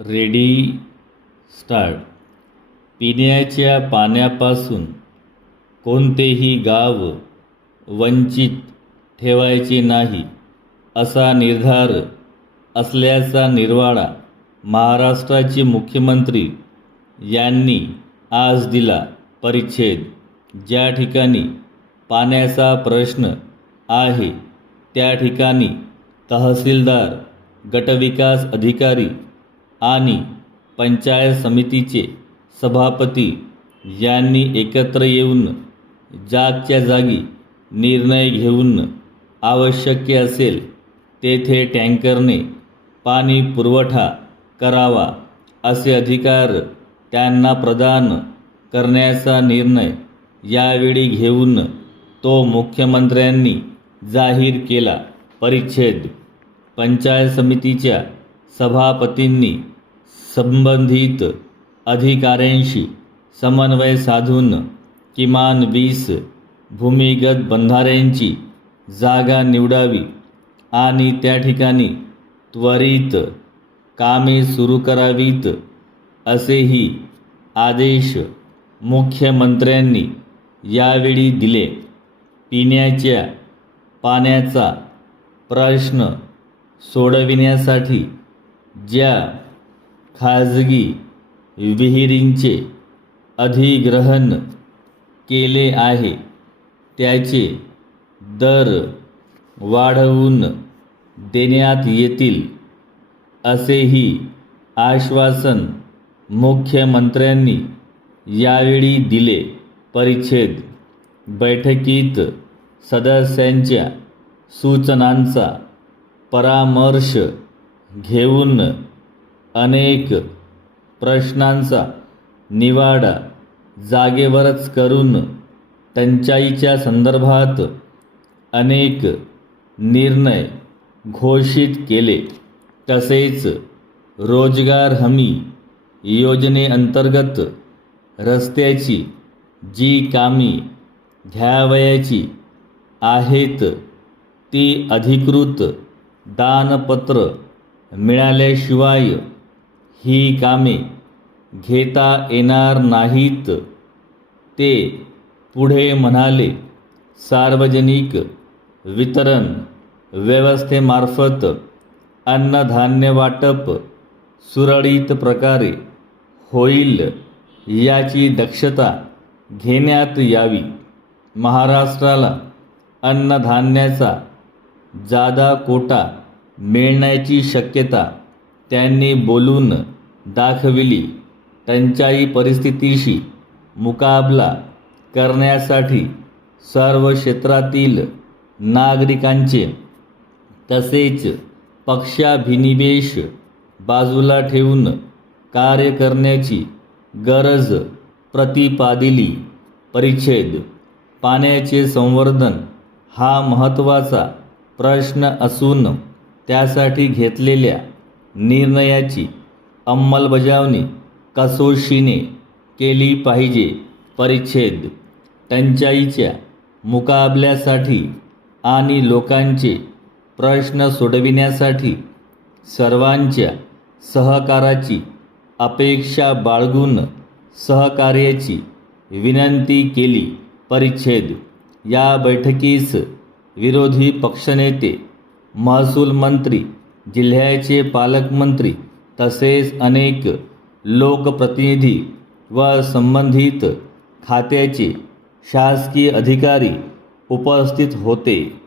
Ready start. पिण्याच्या पाण्यापासून कोणतेही गाव वंचित ठेवायचे नाही असा निर्धार असल्याचा निर्वाळा महाराष्ट्राचे मुख्यमंत्री यांनी आज दिला. परिच्छेद. ज्या ठिकाणी पाण्याचा प्रश्न आहे त्या ठिकाणी तहसीलदार, गटविकास अधिकारी आणि पंचायत समितीचे सभापती यांनी एकत्र येऊन जागच्या जागी निर्णय घेऊन आवश्यक असेल तेथे टँकरने पाणी पुरवठा करावा असे अधिकार त्यांना प्रदान करण्याचा निर्णय यावेळी घेऊन तो मुख्यमंत्र्यांनी जाहीर केला. परिच्छेद. पंचायत समितीच्या सभापतींनी संबंधित अधिकाऱ्यांशी समन्वय साधून किमान 20 भूमिगत बंधाऱ्यांची जागा निवडावी आणि त्या ठिकाणी त्वरित कामे सुरू करावीत असेही आदेश मुख्यमंत्र्यांनी यावेळी दिले. पिण्याच्या पाण्याचा प्रश्न सोडविण्यासाठी ज्या खाजगी विहिरींचे अधिग्रहण केले आहे त्याचे दर वाढवून देण्यात येतील असेही आश्वासन मुख्यमंत्र्यांनी यावेळी दिले. परिच्छेद. बैठकीत सदस्यांच्या सूचनांचा परामर्श घेऊन अनेक प्रश्नांचा निवाडा जागेवरच करून टंचाईच्या संदर्भात अनेक निर्णय घोषित केले. तसेच रोजगार हमी योजनेअंतर्गत रस्त्याची जी कामे घ्यावयाची आहेत ती अधिकृत दानपत्र मिळाल्याशिवाय ही कामे घेता येणार नाहीत. ते पुढे म्हणाले, सार्वजनिक वितरण व्यवस्थेमार्फत अन्नधान्य वाटप सुरळीत प्रकारे होईल याची दक्षता घेण्यात यावी. महाराष्ट्राला अन्नधान्याचा जादा कोटा मिळण्याची शक्यता त्यांनी बोलून दाखविली. टंचाई परिस्थितीशी मुकाबला करण्यासाठी सर्व क्षेत्रातील नागरिकांचे तसेच पक्षाभिनिवेश बाजूला ठेवून कार्य करण्याची गरज प्रतिपादिली. परिच्छेद. पाण्याचे संवर्धन हा महत्त्वाचा प्रश्न असून त्यासाठी घेतलेल्या निर्णयाची अंमलबजावणी कसोशीने केली पाहिजे. परिच्छेद. टंचाईच्या मुकाबल्यासाठी आणि लोकांचे प्रश्न सोडविण्यासाठी सर्वांच्या सहकाराची अपेक्षा बाळगून सहकार्याची विनंती केली. परिच्छेद. या बैठकीस विरोधी पक्षनेते, महसूल मंत्री, जिल्ह्याचे पालकमंत्री तसेच अनेक लोकप्रतिनिधी व संबंधित खात्याचे शासकीय अधिकारी उपस्थित होते.